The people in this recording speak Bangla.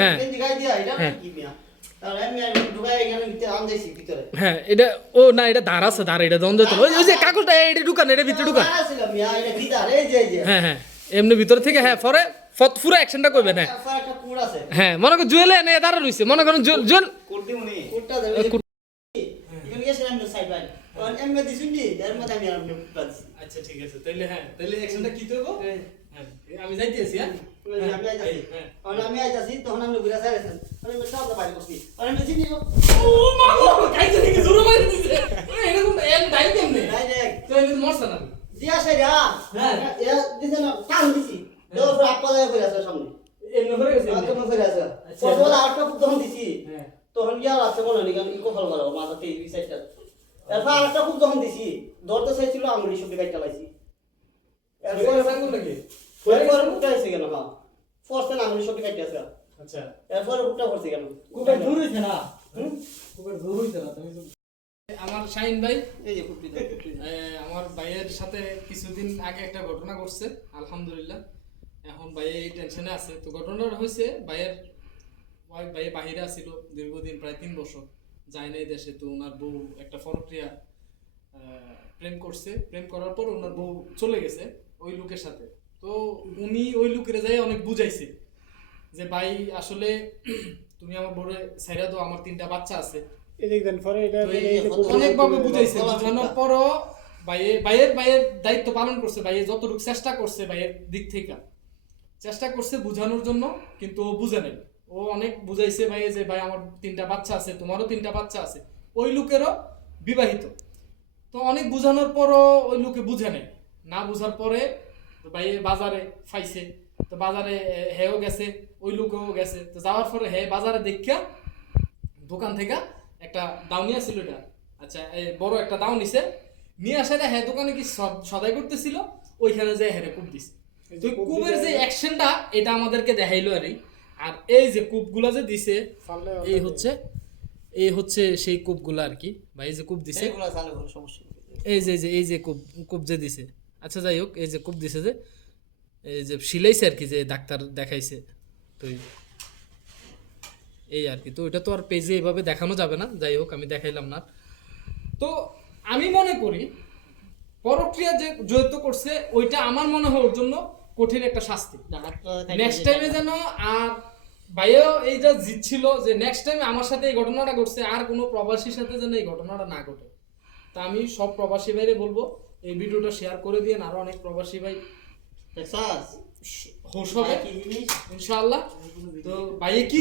হ্যাঁ হ্যাঁ হ্যাঁ এটা ও না এটা ধার আছে ধার এটা দ্বন্দ্ব তো ওই যে কাগজটা এটা ঢুকান এটা ভিতরে ঢুকান হ্যাঁ হ্যাঁ এমনি ভিতর থেকে হ্যাঁ পরে পুরো অ্যাকশনটা করবেন হ্যাঁ হ্যাঁ মনে করো জুয়েলে এনে দাঁড়া রইছে মনে করেন জুয়েল আচ্ছা ঠিক আছে তাইলে হ্যাঁ তাইলে অ্যাকশনটা কি করব হ্যাঁ আমি যাইতেছি হ্যাঁ আমি আইতাছি তখন আমি ঘুরে যাইতেছি আমি সব বাইরে বসি আর আমি চিনি ও মা গো কাইছে নাকি জোরে মারি দিছে এটা কোন এম ডাই কেমনে ডাইরেক্ট তো এটা মরছ না দিয়া সেরা হ্যাঁ এ দিছে না টান দিছি দেওয়ার পর আপা যায় করে আছে সামনে এমনি হয়ে গেছে আগে করে আছে পরবল আটটা ফুট তখন দিছি তখন গিয়া আছে মনে নেই কারণ ইকো ফল মারো মাথাতে এই সাইডটা এরপর আরেকটা ফুট তখন দিছি ধরতে চাইছিল আঙুলি সবজি কাটতে লাইছি এরপর সাঙ্গুল নাকি এরপর ফুটটা এসে গেল হ্যাঁ ফোর্সে আঙুলি সবজি কাটতে আছে আচ্ছা এরপর ফুটটা পড়ছে গেল কুবের দূর হইছে না কুবের দূর হইছে না তুমি আমার শাহিন ভাই এই যে ফুটটি আমার ভাইয়ের সাথে কিছুদিন আগে একটা ঘটনা ঘটছে আলহামদুলিল্লাহ এখন ভাই এই টেনশনে আছে তো ঘটনাটা হয়েছে ভাইয়ের ওয়াইফ ভাই বাহিরে আছিল দীর্ঘদিন প্রায় 3 বছর যায় নাই দেশে তো ওনার বউ একটা পরক্রিয়া প্রেম করছে প্রেম করার পর ওনার বউ চলে গেছে ওই লোকের সাথে তো উনি ওই লোকের যাই অনেক বুঝাইছে যে ভাই আসলে তুমি আমার বড় ছাইরা দাও আমার 3টা বাচ্চা আছে অনেকভাবে বুঝাইছে বুঝানোর পরও ভাইয়ের দায়িত্ব পালন করছে ভাইয়ের যতটুকু চেষ্টা করছে ভাইয়ের দিক থেকে চেষ্টা করছে বুঝানোর জন্য কিন্তু ও বুঝে নাই ও অনেক বুঝাইছে ভাইয়ে যে ভাই আমার 3টা বাচ্চা আছে তোমারও 3টা বাচ্চা আছে ওই লোকেরও বিবাহিত তো অনেক বুঝানোর পরও ওই লোকে বুঝে নাই না বুঝার পরে ভাইয়ে বাজারে ফাইছে তো বাজারে হেও গেছে ওই লোকেও গেছে তো যাওয়ার পরে হে বাজারে দেখা দোকান থেকে একটা দাও নিয়ে আসছিল এটা আচ্ছা বড় একটা দাও নিছে নিয়ে আসে হ্যাঁ দোকানে কি সদাই করতেছিল ওইখানে যে হেরে কূপ দিছে তো কূপের যে অ্যাকশনটা এটা আমাদেরকে দেখাইলো আর এই যে কূপগুলা যে দিছে এই হচ্ছে সেই কূপগুলা আর কি বা এই যে কূপ দিছে এই যে কূপ যে দিছে আচ্ছা যাই হোক এই যে কূপ দিছে যে এই যে সিলাইছে আর কি যে ডাক্তার দেখাইছে তো এই আর কি তো এটা তো আর পেজে এইভাবে দেখানো যাবে না যাই হোক আমি দেখাইলাম না তো আমি মনে করি পরক্রিয়া যে জড়িত করছে ওইটা আমার মনে হয় ওর জন্য কঠিন একটা শাস্তি নেক্সট টাইমে যেন আর ভাইও এইটা জিতছিল যে নেক্সট টাইমে আমার সাথে এই ঘটনাটা ঘটছে আর কোনো প্রবাসীর সাথে যেন এই ঘটনাটা না ঘটে তা আমি সব প্রবাসী ভাইরে বলবো এই ভিডিওটা শেয়ার করে দিন আরো অনেক প্রবাসী ভাই হোশ হবে ইনশাআল্লাহ তো ভাইয়ে কি